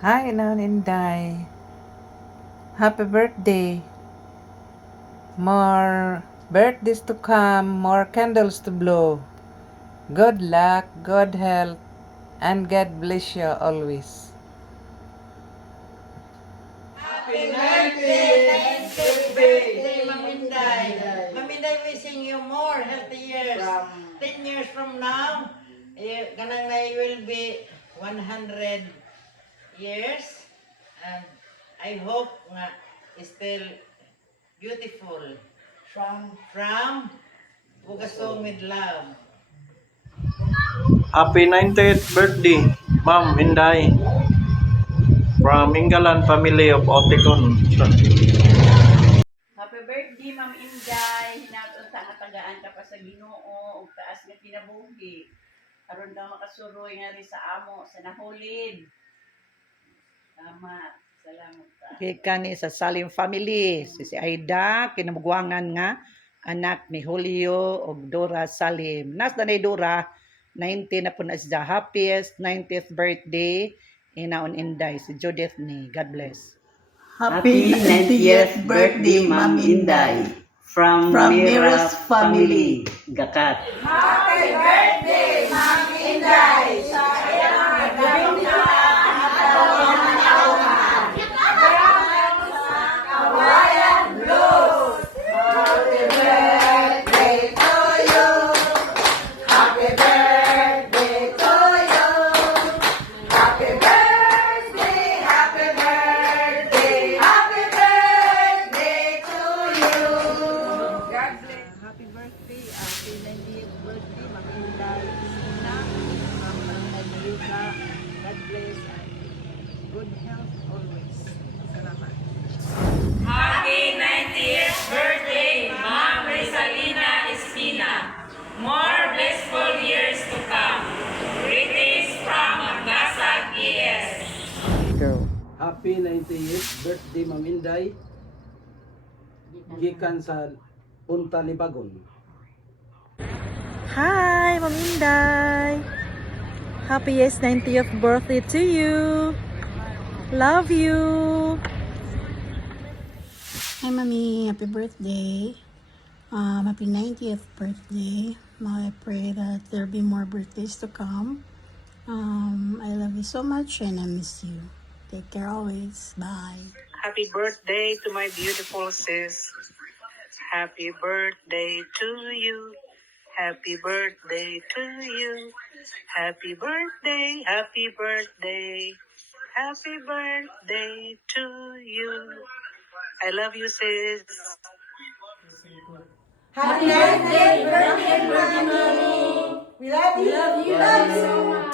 Hi, Inday. Happy birthday. More birthdays to come, more candles to blow. Good luck, good health, and God bless you always. Happy 90th birthday, Maminday. Maminday wishing you more healthy years. 10 years from now, ganang na will be 100 years. And I hope nga still beautiful. From Bugasong with Love. Happy 90th birthday, Ma'am Inday, from Ingalan family of Oticon. Happy birthday, Ma'am Inday. Hinaton sa katagaan ka pa sa Ginoo ug taas nga kinabuhi. Aron ka makasuroy nga rin sa amo sa nahulid. Salamat. Salamat ka. Kani sa Salim family, si Aida, kinamugwangan nga anak ni Julio ug Dora Salim. Nas na ni Dora, 90 na po na siya. Happiest 90th birthday inaon Inday, si Judith ni. God bless. Happy 90th birthday, Ma'am Inday, from Mira's family, Gakat. Happy birthday, Ma'am Inday! Sa iyang gabing na Kawayan Blues! Happy birthday to you! Happy birthday to you! Happy birthday, happy birthday, happy birthday to you! God bless. Happy birthday, happy 90th birthday, Maminday Isina, from Nagluka. God bless and good health always. Salamat. Happy 90th birthday, Ma'am Rizalina Espina. More blissful years to come. Greetings from Angasag, ES. Happy 90th birthday, Ma'am Inday. Gikan sa Punta Libagon. Hi, Ma'am Inday. Happiest 90th birthday to you. Love you. Hi, Mommy. Happy birthday. Happy 90th birthday. I pray that there be more birthdays to come. I love you so much and I miss you. Take care always. Bye. Happy birthday to my beautiful sis. Happy birthday to you. Happy birthday to you. Happy birthday, happy birthday. Happy birthday to you. I love you, sis. Happy birthday, birthday, mommy! We love you! We love you!